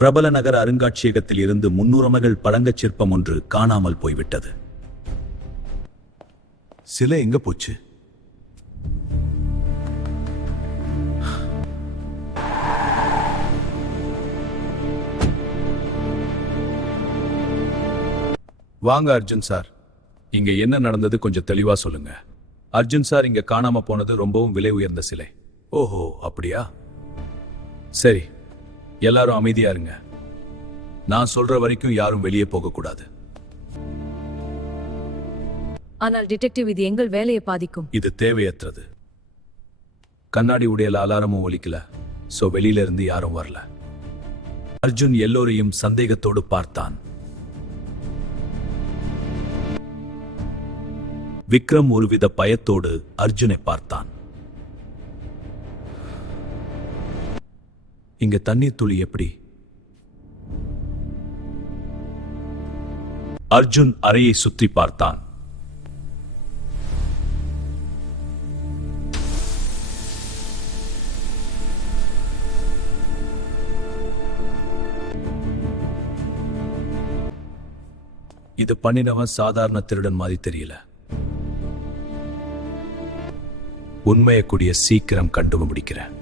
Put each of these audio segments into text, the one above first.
பிரபல நகர அருங்காட்சியகத்தில் இருந்து 300 மகள் பழங்கச் சிற்பம் ஒன்று காணாமல் போய்விட்டது. சிலை எங்க போச்சு? வாங்க அர்ஜுன் சார், இங்க என்ன நடந்தது கொஞ்சம் தெளிவா சொல்லுங்க. அர்ஜுன் சார், இங்க காணாம போனது ரொம்பவும் விலை உயர்ந்த சிலை. ஓஹோ, அப்படியா? சரி, எல்லாரும் அமைதியா இருங்க. நான் சொல்ற வரைக்கும் யாரும் வெளியே போக கூடாது. ஆனால் டிடெக்டிவ், இது எங்கள் வேலையை பாதிக்கும். இது தேவையற்றது. கண்ணாடி உடையல அலாரமும் ஒலிக்கல, சோ வெளியில இருந்து யாரும் வரல. அர்ஜுன் எல்லோரையும் சந்தேகத்தோடு பார்த்தான். விக்ரம் ஒருவித பயத்தோடு அர்ஜுனை பார்த்தான். இங்க தண்ணீர் துளி எப்படி? அர்ஜுன் அறையை சுற்றி பார்த்தான். இது பண்ணினவன் சாதாரண திருடன் மாதிரி தெரியல. உண்மையை கூடிய சீக்கிரம் கண்டுபிடிக்கிறேன்.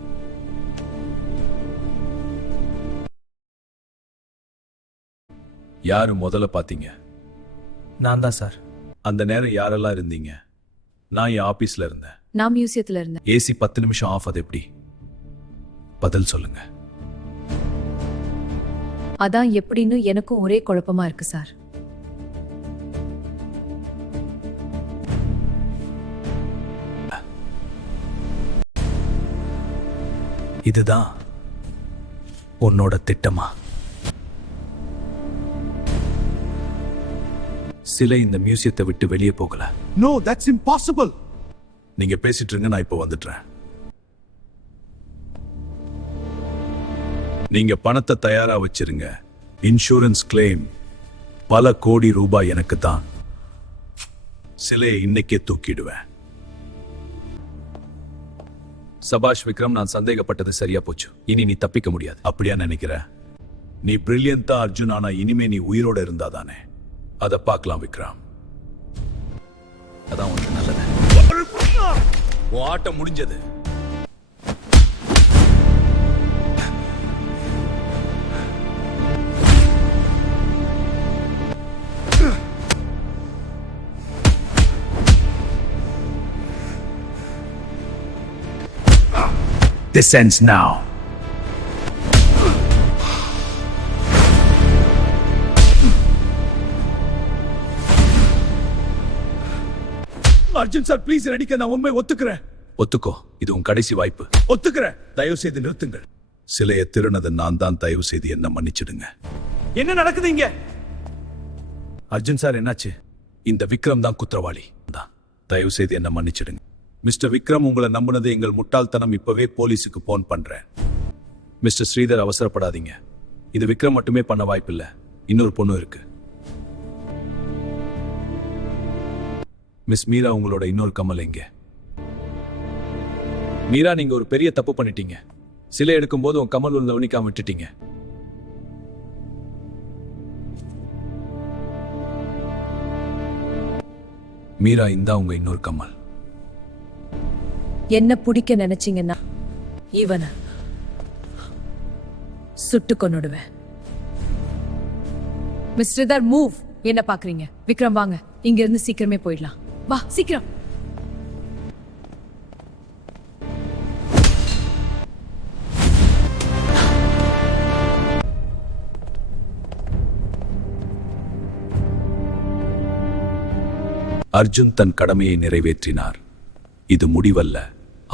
யாரு முதல்ல பாத்தீங்க? நான் தான் சார். அந்த நேரம் யாரெல்லாம் இருந்தீங்க? நான் என் ஆபீஸ்ல இருந்தேன். நான் மியூசியத்துல இருந்தேன். ஏசி 10 நிமிஷம் ஆஃப். அது எப்படி? பதில் சொல்லுங்க. அதான் எப்படின்னு எனக்கும் ஒரே குழப்பமா இருக்கு சார். இதுதான் உன்னோட திட்டமா? சிலை இந்த மியூசியத்தை விட்டு வெளியே போகல. No, that's impossible. நீங்க பேசிட்டு இருங்க, நான் இப்போ வந்துடுறேன். நீங்க பணத்தை தயாரா வச்சிருங்க. இன்சூரன்ஸ் கிளைம் பல கோடி ரூபாய் எனக்கு தான். சிலையை இன்னைக்கே தூக்கிடுவேன். சபாஷ் விக்ரம், நான் சந்தேகப்பட்டது சரியா போச்சு. இனி நீ தப்பிக்க முடியாது. அப்படியா நினைக்கிற? நீ பிரில்லியன்டா அர்ஜுன், ஆனா இனிமே நீ உயிரோட இருந்தாதானே. அதை பார்க்கலாம் விக்ரம். அதான் உனக்கு நல்லது. உன் ஆட்டம் முடிஞ்சது. This ends now. Arjun sir, please நடிக்க. நான் உண்மை ஒத்துக்கிறேன். ஒத்துக்கோ, இது உன் கடைசி வாய்ப்பு. ஒத்துக்கிறேன். தயவு செய்து நிறுத்துங்கள். சிலையை திருநது நான் தான். தயவு செய்து என்ன மன்னிச்சிடுங்க. என்ன நடக்குது இங்க? அர்ஜுன் சார், என்னாச்சு? இந்த விக்ரம் தான் குற்றவாளி தான். தயவு செய்து என்ன மன்னிச்சிடுங்க. மிஸ்டர் விக்ரம், உங்களை நம்பினது எங்கள் முட்டாள்தனம். இப்பவே போலீஸுக்கு போன் பண்றேன். மிஸ்டர் ஸ்ரீதர், அவசரப்படாதீங்க. இது விக்ரம் மட்டுமே பண்ண வாய்ப்பில்லை. இன்னொரு பொண்ணு இருக்கு. மிஸ் மீரா, உங்களோட இன்னொரு கமல் எங்க? மீரா, நீங்க ஒரு பெரிய தப்பு பண்ணிட்டீங்க. சிலை எடுக்கும்போது உன் கமல் உள்ள கவனிக்காம விட்டுட்டீங்க. மீரா, இந்தா உங்க இன்னொரு கமல். என்ன பிடிக்க நினைச்சீங்கன்னா இவனை சுட்டு கொன்னுடுவேன். Mister move. என்ன பாக்குறீங்க? விக்ரம், வாங்க. இங்க இருந்து சீக்கிரமே போயிடலாம். வா சீக்கிரம். அர்ஜுன் தன் கடமையை நிறைவேற்றினார். இது முடிவல்ல,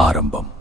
ஆரம்பம்.